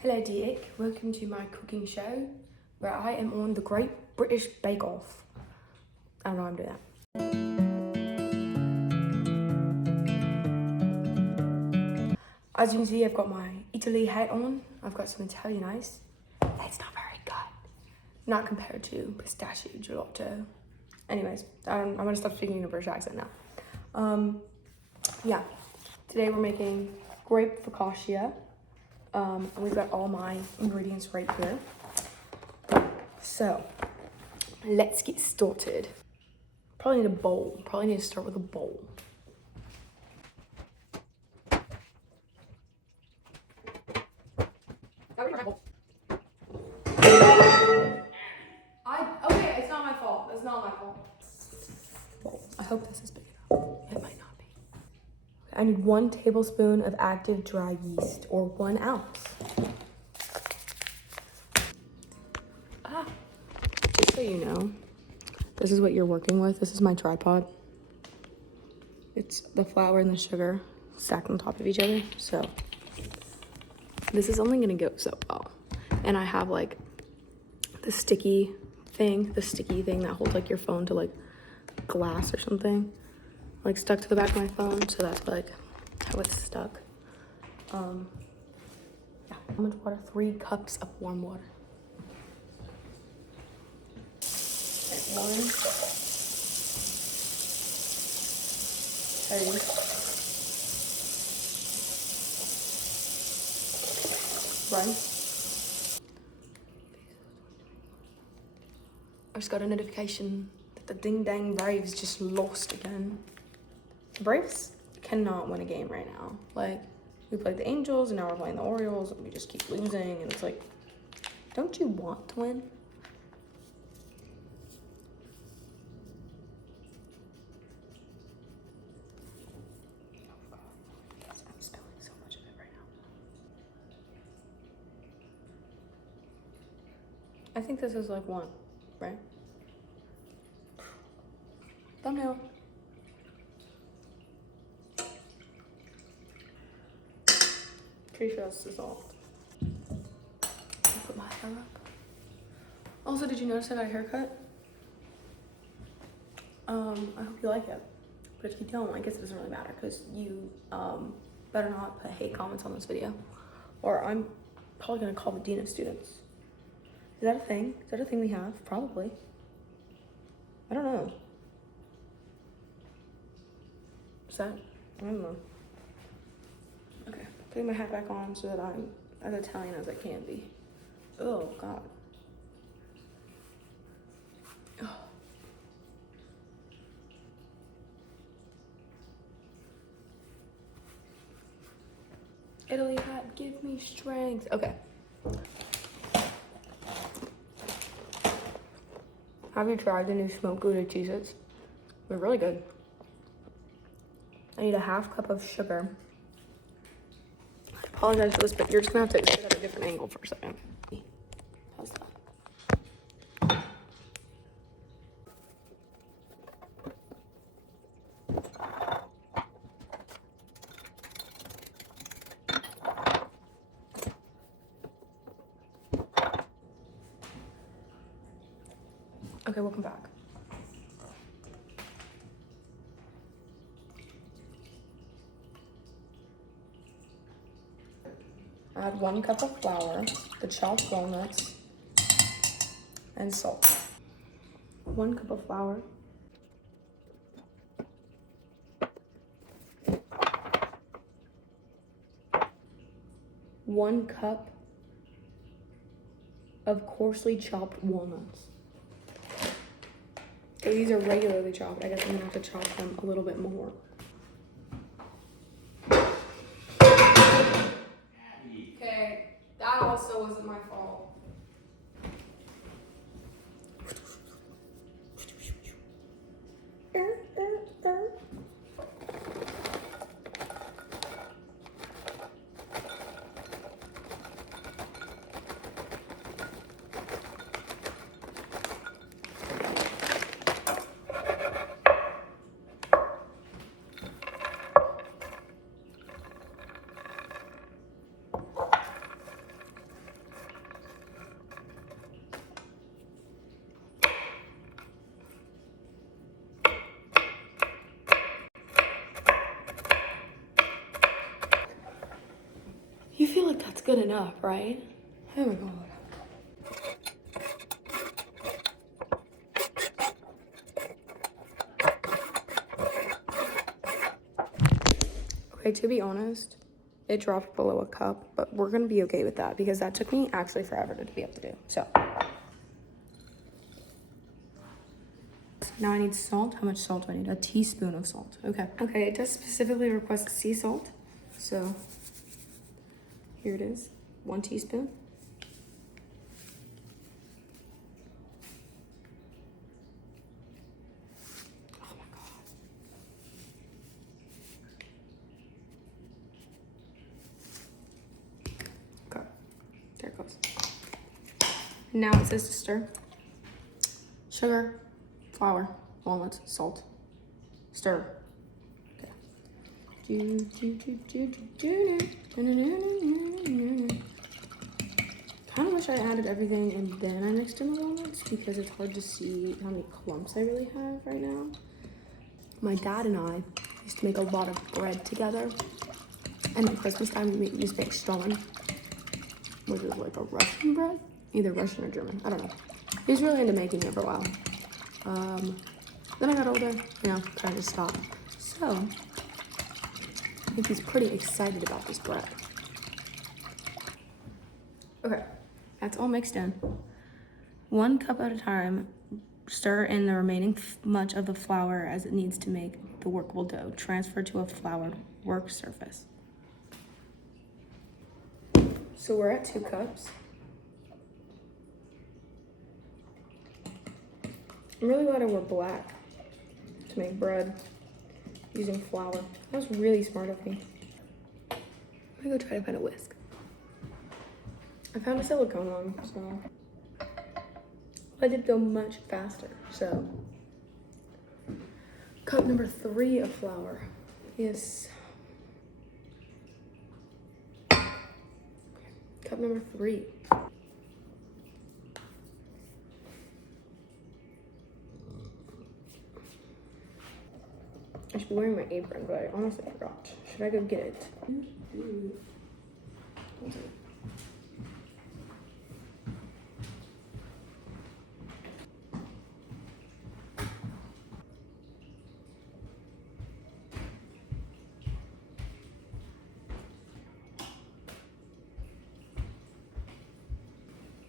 Hello Dick, welcome to my cooking show where I am on the Great British Bake Off. I don't know how I'm doing that. As you can see, I've got my Italy hat on. I've got some Italian ice. It's not very good. Not compared to pistachio gelato. Anyways, I'm gonna stop speaking in a British accent now. Yeah, today we're making Grape Foccia. And we've got all my ingredients right here. So, let's get started. Probably need a bowl. Probably need to start with a bowl. Okay, it's not my fault. It's not my fault. Bowl. I hope this is big enough. It might not be. I need 1 tablespoon of active dry yeast, or 1 ounce. Just so you know, this is what you're working with. This is my tripod. It's the flour and the sugar stacked on top of each other. So this is only gonna go so well. And I have like the sticky thing that holds like your phone to like glass or something, like stuck to the back of my phone. So that's like how it's stuck. Yeah. How much water? 3 cups of warm water. Okay, 1, 2. Right. I just got a notification that the Ding Dang Braves just lost again. The Braves cannot win a game right now. Like, we played the Angels and now we're playing the Orioles and we just keep losing, and it's like, don't you want to win? I'm spilling so much of it right now. I think this is like 1, right? Thumbnail. Pretty sure that's dissolved. I'll put my hair up. Also, did you notice I got a haircut? I hope you like it. But if you don't, I guess it doesn't really matter, because you better not put hate comments on this video, or I'm probably gonna call the dean of students. Is that a thing? Is that a thing we have? Probably. I don't know. Is that? I don't know. Okay, putting my hat back on so that I'm as Italian as I can be. Oh, God. Oh. Italy hat, give me strength. Okay. Have you tried the new smoked Gouda Cheez-Its? They're really good. I need a 1/2 cup of sugar. I apologize for this, but you're just gonna have to sit at a different angle for a second. How's that? Okay, welcome back. Add 1 cup of flour, the chopped walnuts, and salt. 1 cup of flour. 1 cup of coarsely chopped walnuts. Okay, these are regularly chopped. I guess I'm gonna have to chop them a little bit more. Okay, that also wasn't my fault. You feel like that's good enough, right? Oh my God. Okay, to be honest, it dropped below a cup, but we're gonna be okay with that because that took me actually forever to be able to do. So now I need salt. How much salt do I need? A teaspoon of salt. Okay. Okay, it does specifically request sea salt. So here it is, 1 teaspoon. Oh my God. Okay, there it goes. Now it says to stir. Sugar, flour, walnuts, salt. Stir. Okay. Kind of wish I added everything and then I mixed in the walnuts because it's hard to see how many clumps I really have right now. My dad and I used to make a lot of bread together. And at Christmas time, we used to make stollen, which is like a Russian bread. Either Russian or German, I don't know. He was really into making it for a while. Then I got older, kind of stopped. So, I think he's pretty excited about this bread. Okay, that's all mixed in. 1 cup at a time, stir in the remaining much of the flour as it needs to make the workable dough. Transfer to a floured work surface. So we're at 2 cups. I'm really glad I wore black to make bread using flour. That was really smart of me. I'm gonna go try to find a whisk. I found a silicone one, so I did go much faster. So cup number 3 of flour. Yes. Cup number 3. I should be wearing my apron, but I honestly forgot. Should I go get it?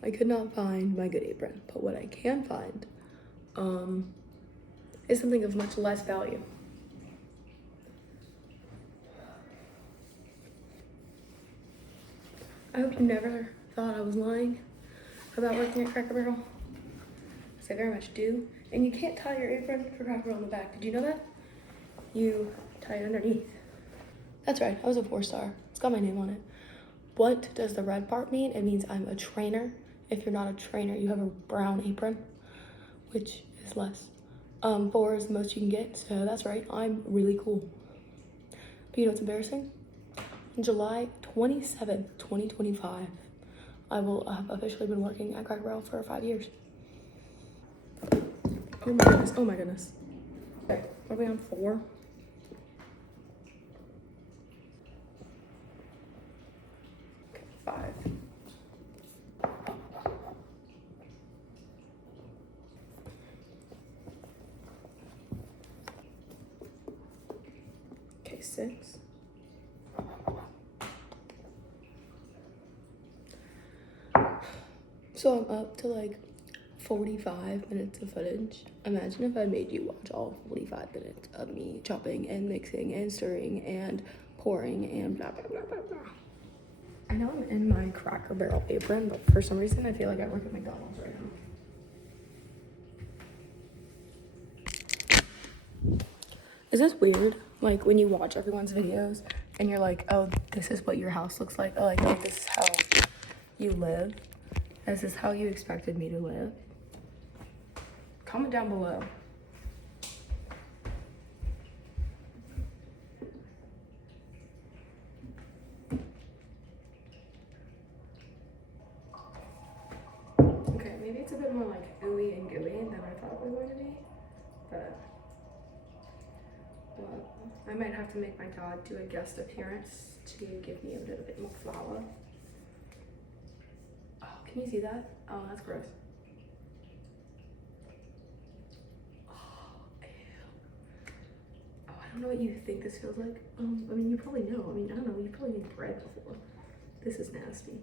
I could not find my good apron, but what I can find is something of much less value. I hope you never thought I was lying about working at Cracker Barrel, because I very much do. And you can't tie your apron for Cracker Barrel on the back. Did you know that? You tie it underneath. That's right, I was a 4-star. It's got my name on it. What does the red part mean? It means I'm a trainer. If you're not a trainer, you have a brown apron, which is less. 4 is the most you can get, so that's right, I'm really cool. But you know what's embarrassing? On July 27th, 2025, I will have officially been working at Cracker Barrel for 5 years. Oh my goodness, oh my goodness. Okay, what are we on 4? Okay, 5. Okay, 6. So I'm up to like 45 minutes of footage. Imagine if I made you watch all 45 minutes of me chopping and mixing and stirring and pouring and blah, blah, blah, blah, blah. I know I'm in my Cracker Barrel apron, but for some reason I feel like I work at McDonald's right now. Is this weird? Like when you watch everyone's videos and you're like, oh, this is what your house looks like. Oh, like this is how you live. This is how you expected me to live. Comment down below. Okay, maybe it's a bit more like ooey and gooey than I thought it was going to be, but I might have to make my dad do a guest appearance to give me a little bit more flour. Can you see that? Oh, that's gross. I don't know what you think this feels like. I mean, you probably know. I mean, I don't know. You probably made bread before. This is nasty.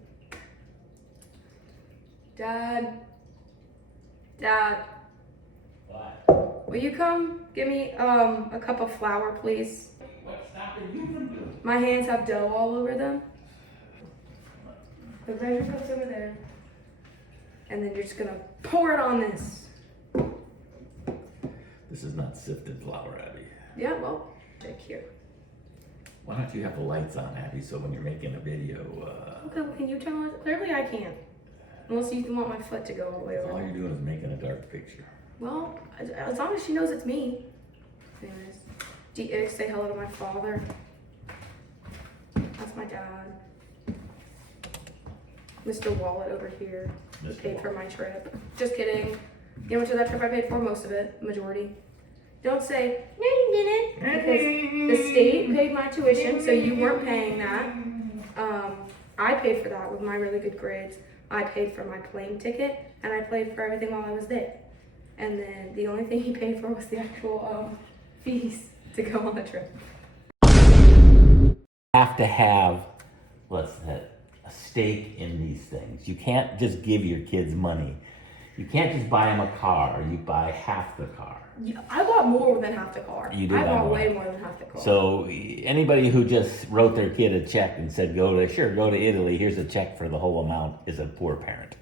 Dad. Dad. What? Will you come give me a cup of flour, please? What's stopping you from doing? My hands have dough all over them. The measure cup's over there. And then you're just gonna pour it on this. This is not sifted flour, Abby. Yeah, well, check here. Why don't you have the lights on, Abby, so when you're making a video, Okay, well, can you turn on? Clearly I can't. Unless you want my foot to go all the way all over. you're doing is making a dark picture. Well, as long as she knows it's me. Anyways, say hello to my father. That's my dad. Mr. Wallet over here. He Mr. paid for Wallet. my trip. Just kidding. You know how much of that trip I paid for? Most of it. Majority. Don't say, no you didn't. Because the state paid my tuition, so you weren't paying that. I paid for that with my really good grades. I paid for my plane ticket, and I paid for everything while I was there. And then the only thing he paid for was the actual fees to go on the trip. Have to have, let's say, a stake in these things. You can't just give your kids money. You can't just buy them a car. You buy half the car. Yeah, I bought more than half the car. You did I buy bought more. way more than half the car. So anybody who just wrote their kid a check and said, go to Italy, here's a check for the whole amount, is a poor parent.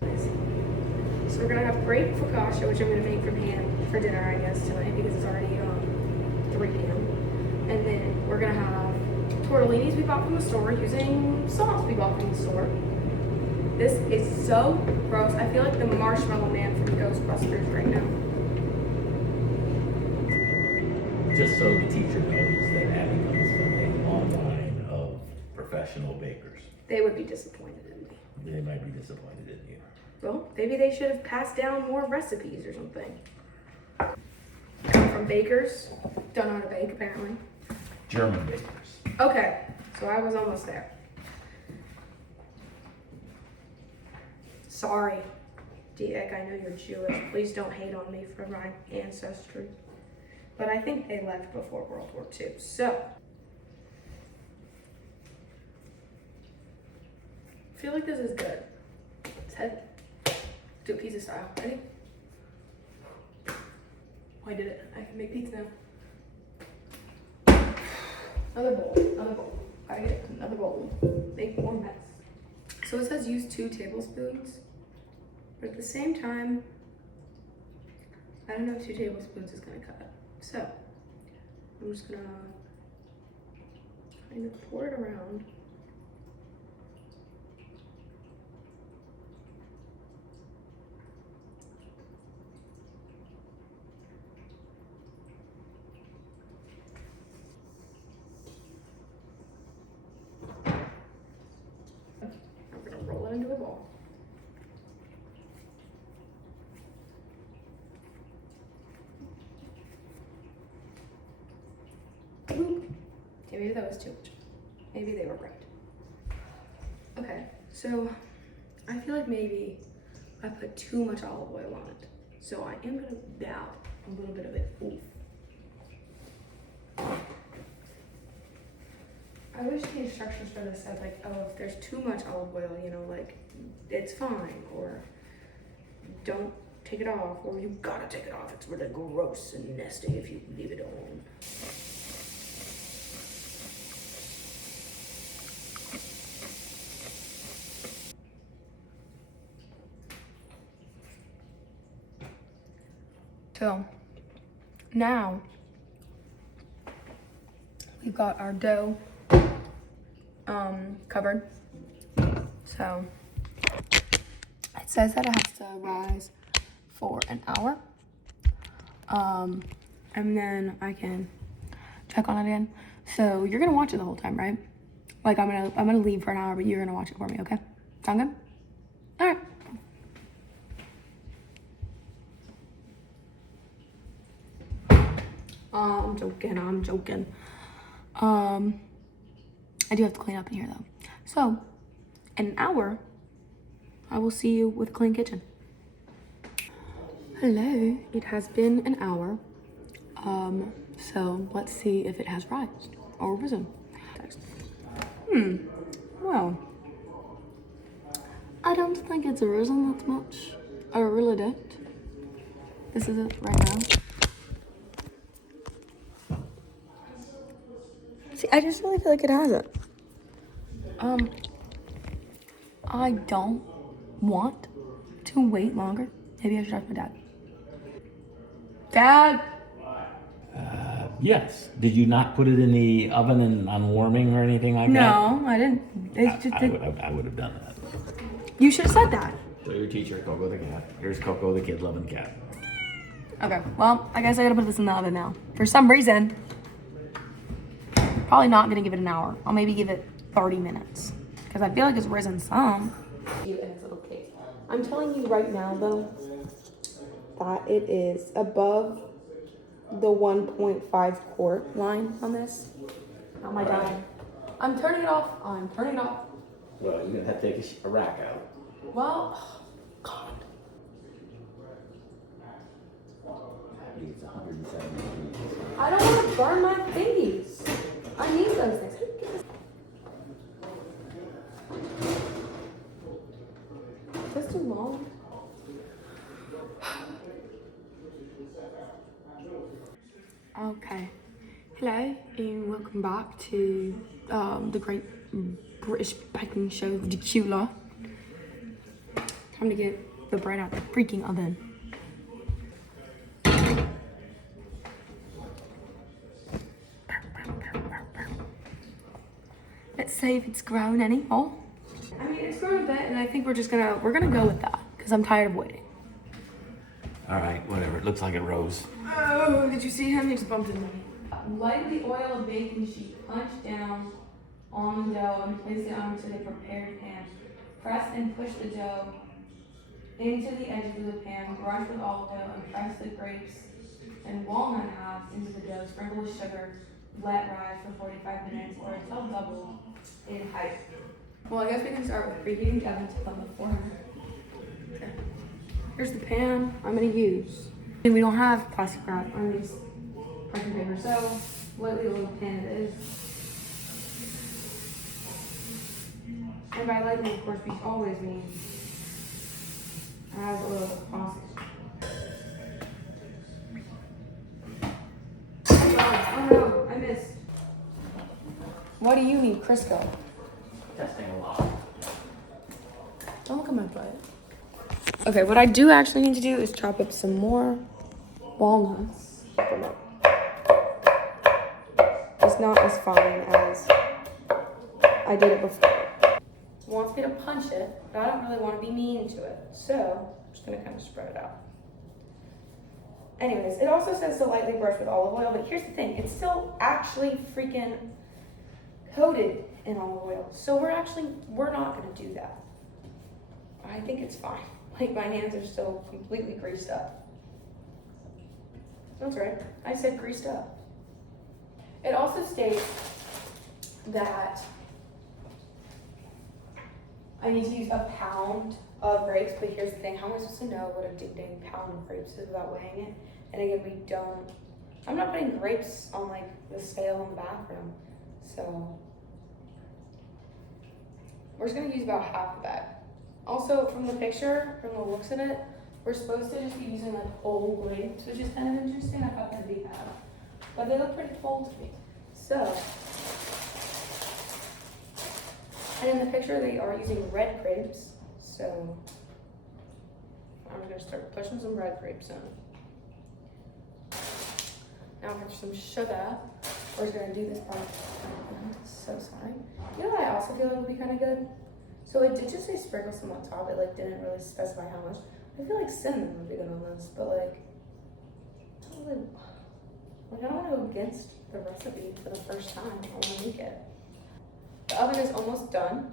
So we're gonna have grape focaccia, which I'm gonna make from hand for dinner, I guess, tonight because it's already 3 p.m. And then we're gonna have tortellinis we bought from the store using sauce we bought from the store. This is so gross. I feel like the marshmallow man from Ghostbusters right now. Just so the teacher knows that Abby comes from a long line of professional bakers. They would be disappointed in me. They might be disappointed in you. Well, maybe they should have passed down more recipes or something. Come from bakers, don't know how to bake apparently. German bakers. Okay, so I was almost there. Sorry, Diek, I know you're Jewish. Please don't hate on me for my ancestry. But I think they left before World War II, so. I feel like this is good. It's heavy. Do it pizza style. Ready? Oh, I did it. I can make pizza now. Another bowl. Gotta get another bowl. Make more mess. So it says use 2 tablespoons, but at the same time, I don't know if 2 tablespoons is gonna cut. So I'm just gonna kind of pour it around. I'm gonna roll it into a ball. Boop. Okay, maybe that was too much. Maybe they were right. Okay, so I feel like maybe I put too much olive oil on it. So I am gonna dab a little bit of it. Ooh. I wish the instructions for this said like, oh, if there's too much olive oil, you know, like it's fine, or don't take it off, or you gotta take it off. It's really gross and nasty if you leave it on. So now we've got our dough covered. So it says that it has to rise for an hour. And then I can check on it again. So you're gonna watch it the whole time, right? Like I'm gonna leave for an hour, but you're gonna watch it for me, okay? Sound good? All right. I'm joking. I do have to clean up in here though. So, in an hour, I will see you with clean kitchen. Hello, it has been an hour. So let's see if it has rised or risen. Well, I don't think it's risen that much. I really don't. This is it right now. See, I just really feel like it hasn't. I don't want to wait longer. Maybe I should ask my dad. Dad! Yes. Did you not put it in the oven and on warming or anything like that? No, I didn't. It's just I would have done that. You should have said that. So your teacher, Coco the cat. Here's Coco the kid loving cat. Okay, well, I guess I gotta put this in the oven now. For some reason, probably not gonna give it an hour. I'll maybe give it 30 minutes. Because I feel like it's risen some. In its little case. I'm telling you right now, though, that it is above the 1.5 quart line on this. Oh my god. I'm turning it off. I'm turning it off. Well, you're going to have to take a rack out. Well, God. I think it's 170 degrees. I don't want to burn my thingies. I need those things. Is this too long? Okay. Hello and welcome back to the Great British Baking Show, the Cula. Time to get the bread out the freaking oven. Let's see if it's grown any more. I mean, it's grown a bit, and I think we're gonna go with that because I'm tired of waiting. All right, whatever. It looks like it rose. Oh, did you see him? He just bumped into me. Lightly oil a baking sheet, punch down on the dough and place it onto the prepared pan. Press and push the dough into the edges of the pan. Brush with olive oil and press the grapes and walnut halves into the dough. Sprinkle with sugar. Let rise for 45 minutes or until double in height. Well, I guess we can start with preheating the oven to level 400. Okay. Here's the pan I'm gonna use. And we don't have plastic wrap on these parchment paper, so lightly oiled pan it is. And by lightly, of course, we always mean as oil as possible. Oh no, I missed. What do you need, Crisco? Testing a lot. Don't look at my butt. Okay, what I do actually need to do is chop up some more walnuts. It's not as fine as I did it before. It wants me to punch it, but I don't really want to be mean to it. So I'm just gonna kind of spread it out. Anyways, it also says to lightly brush with olive oil, but here's the thing, it's still actually freaking coated in olive oil. So we're not gonna do that. I think it's fine. Like, my hands are still completely greased up. That's right, I said greased up. It also states that I need to use a pound of grapes, but here's the thing, how am I supposed to know what a ding pound of grapes is without weighing it? And again, I'm not putting grapes on like the scale in the bathroom. So we're just gonna use about half of that. Also, from the picture, from the looks of it, we're supposed to just be using like whole grapes, which is kind of interesting. I thought that'd be bad, but they look pretty full to me. So, and in the picture, they are using red grapes. So I'm gonna start pushing some red grapes in. Now for some sugar, we're just gonna do this part. I'm so sorry. You know what I also feel like would be kind of good? So it did just say sprinkle some on top. It like didn't really specify how much. I feel like cinnamon would be good on this, but like I don't want to go against the recipe for the first time. I want to make it. The oven is almost done.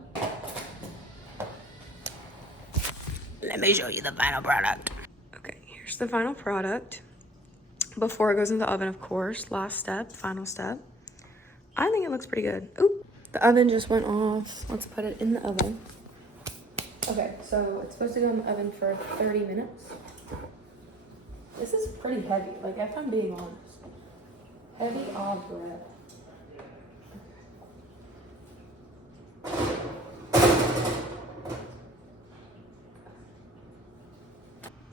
Let me show you the final product. Okay, here's the final product. Before it goes in the oven, of course. Last step, final step. I think it looks pretty good. Ooh, the oven just went off. Let's put it in the oven. Okay, so it's supposed to go in the oven for 30 minutes. This is pretty heavy, like if I'm being honest. Heavy odd bread.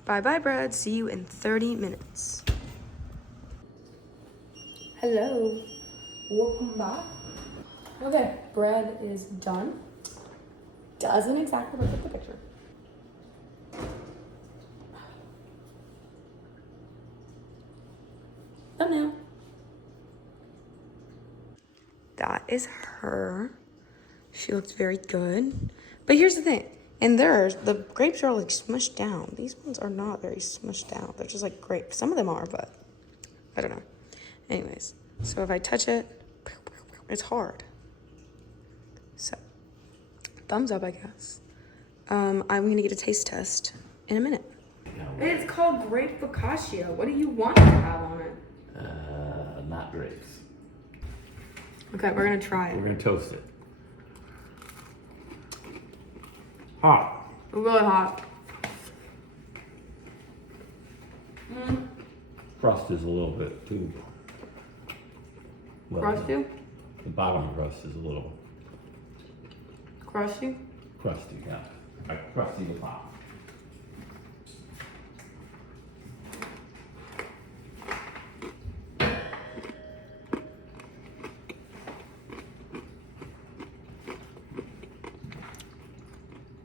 Bye-bye bread, see you in 30 minutes. Hello, welcome back. Okay, bread is done. Doesn't exactly look like the picture. Thumbnail. That is her. She looks very good. But here's the thing. In theirs, the grapes are like smushed down. These ones are not very smushed down. They're just like grapes. Some of them are, but I don't know. Anyways, so if I touch it, it's hard. So, thumbs up, I guess. I'm gonna get a taste test in a minute. It's called Grape Foccia. What do you want to have on it? Not grapes. Okay, we're gonna try We're it. gonna toast it. Hot. Really hot. Crust is a little bit too. Well, Crusty? The bottom crust is a little Crusty? crusty, yeah. Like crusty the top.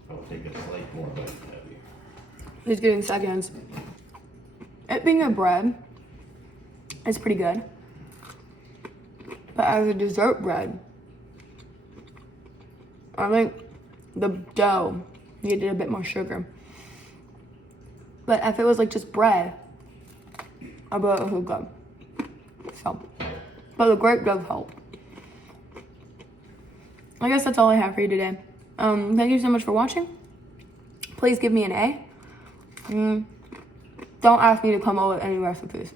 I'll take a slight more bite heavy. He's getting seconds. It being a bread, it's pretty good. But as a dessert bread, I think the dough needed a bit more sugar. But if it was like just bread, I bet it was good. So, but the grape does help. I guess that's all I have for you today. Thank you so much for watching. Please give me an A. Don't ask me to come up with any recipes.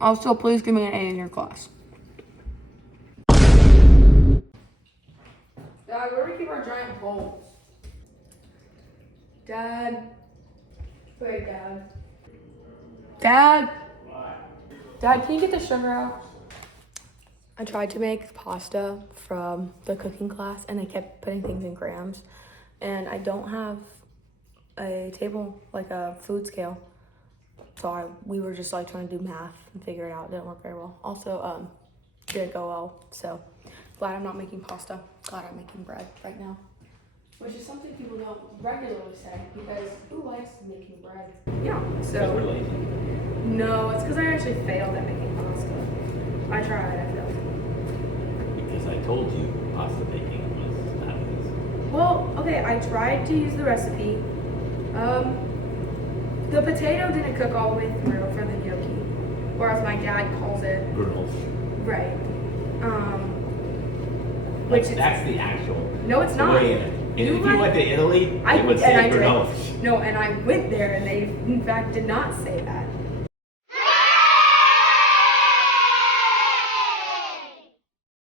Also, please give me an A in your class. Dad, where do we keep our giant bowls? Dad. Wait, Dad. Dad. Dad, can you get the sugar out? I tried to make pasta from the cooking class and I kept putting things in grams. And I don't have a table, like a food scale. So we were just like trying to do math and figure it out. It didn't work very well. Also, didn't go well. So glad I'm not making pasta. Glad I'm making bread right now. Which is something people don't regularly say because who likes making bread? Yeah, so. We're lazy. No, it's because I actually failed at making pasta. I tried, I failed. Because I told you pasta making was not easy. Well, okay, I tried to use the recipe. The potato didn't cook all the way through for the gnocchi, or as my dad calls it. Griddles. Right. Which is, That's the actual no, it's not. way in it. And if you went to Italy, they would say griddles. No, and I went there and they in fact did not say that.